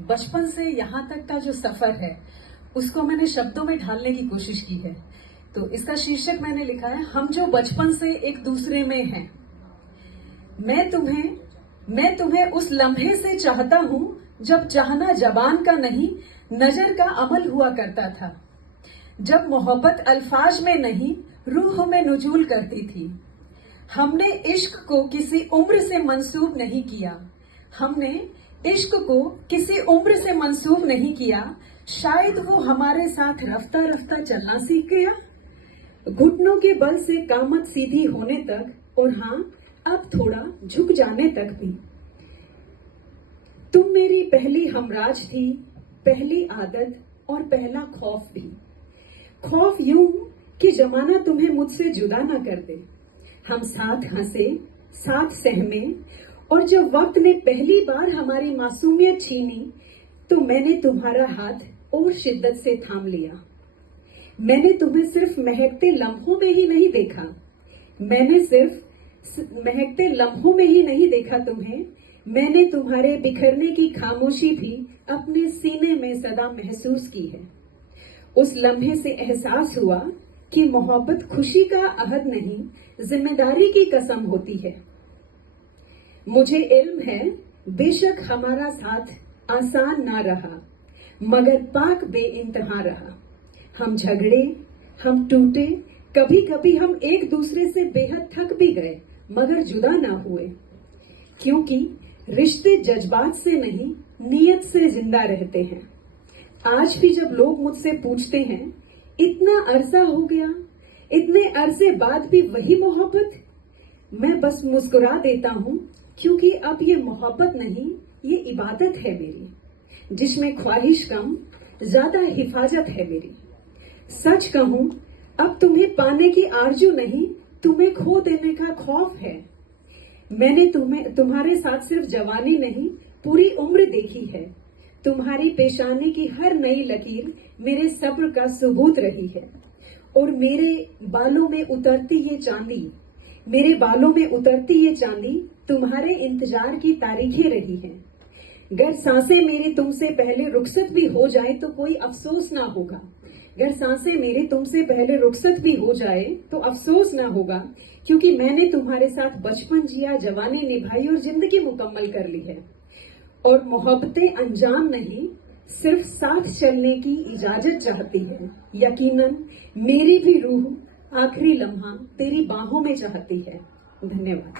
बचपन से यहाँ तक का जो सफर है उसको मैंने शब्दों में ढालने की कोशिश की है। तो इसका शीर्षक मैंने लिखा है, हम जो बचपन से एक दूसरे में हैं। मैं तुम्हें उस लम्हे से चाहता हूं जब चाहना जबान का नहीं, नजर का अमल हुआ करता था। जब मोहब्बत अल्फाज में नहीं, रूह में नुजूल करती थी। हमने इश्क को किसी उम्र से मंसूब नहीं किया। हमने इश्क को किसी उम्र से मंसूब नहीं किया। शायद वो हमारे साथ रफ्ता रफ्ता चलना सीख गया, घुटनों के बल से कामत सीधी होने तक, और हाँ, अब थोड़ा झुक जाने तक भी। तुम मेरी पहली हमराज थी, पहली आदत और पहला खौफ भी। खौफ यूं कि जमाना तुम्हें मुझसे जुदा ना कर दे। हम साथ हंसे, साथ सहमे, और जब वक्त ने पहली बार हमारी मासूमियत छीनी तो मैंने तुम्हारा हाथ और शिद्दत से थाम लिया। मैंने तुम्हें सिर्फ महकते लम्हों में ही नहीं देखा। मैंने सिर्फ महकते लम्हों में ही नहीं देखा तुम्हें। मैंने तुम्हारे बिखरने की खामोशी भी अपने सीने में सदा महसूस की है। उस लम्हे से एहसास हुआ कि मोहब्बत खुशी का अहद नहीं, जिम्मेदारी की कसम होती है। मुझे इल्म है, बेशक हमारा साथ आसान ना रहा, मगर पाक बेइंतहा रहा। हम झगड़े, हम टूटे, कभी कभी हम एक दूसरे से बेहद थक भी गए, मगर जुदा ना हुए। क्योंकि रिश्ते जज्बात से नहीं, नीयत से जिंदा रहते हैं। आज भी जब लोग मुझसे पूछते हैं, इतना अरसा हो गया, इतने अरसे बाद भी वही मोहब्बत, मैं बस मुस्कुरा देता हूँ, क्योंकि अब ये मोहब्बत नहीं, ये इबादत है मेरी, जिसमें ख्वाहिश कम, ज्यादा हिफाजत है मेरी। सच कहूँ, अब तुम्हें पाने की आरजू नहीं, तुम्हें खो देने का खौफ है। मैंने तुम्हारे साथ सिर्फ जवानी नहीं, पूरी उम्र देखी है। तुम्हारी पेशानी की हर नई लकीर मेरे सब्र का सबूत रही है। और मेरे बालों में उतरती ये चांदी तुम्हारे इंतजार की तारीखें रही हैं। गर सांसें मेरी तुमसे पहले रुखसत भी हो जाए तो कोई अफसोस ना होगा। गर सांसें मेरी तुमसे पहले रुखसत भी हो जाए तो अफसोस ना होगा, क्योंकि मैंने तुम्हारे साथ बचपन जिया, जवानी निभाई और जिंदगी मुकम्मल कर ली है। और मोहब्बतें अंजाम नहीं, सिर्फ साथ चलने की इजाजत चाहती है। यकीनन मेरी भी रूह आखिरी लम्हा तेरी बाहों में चाहती है। धन्यवाद।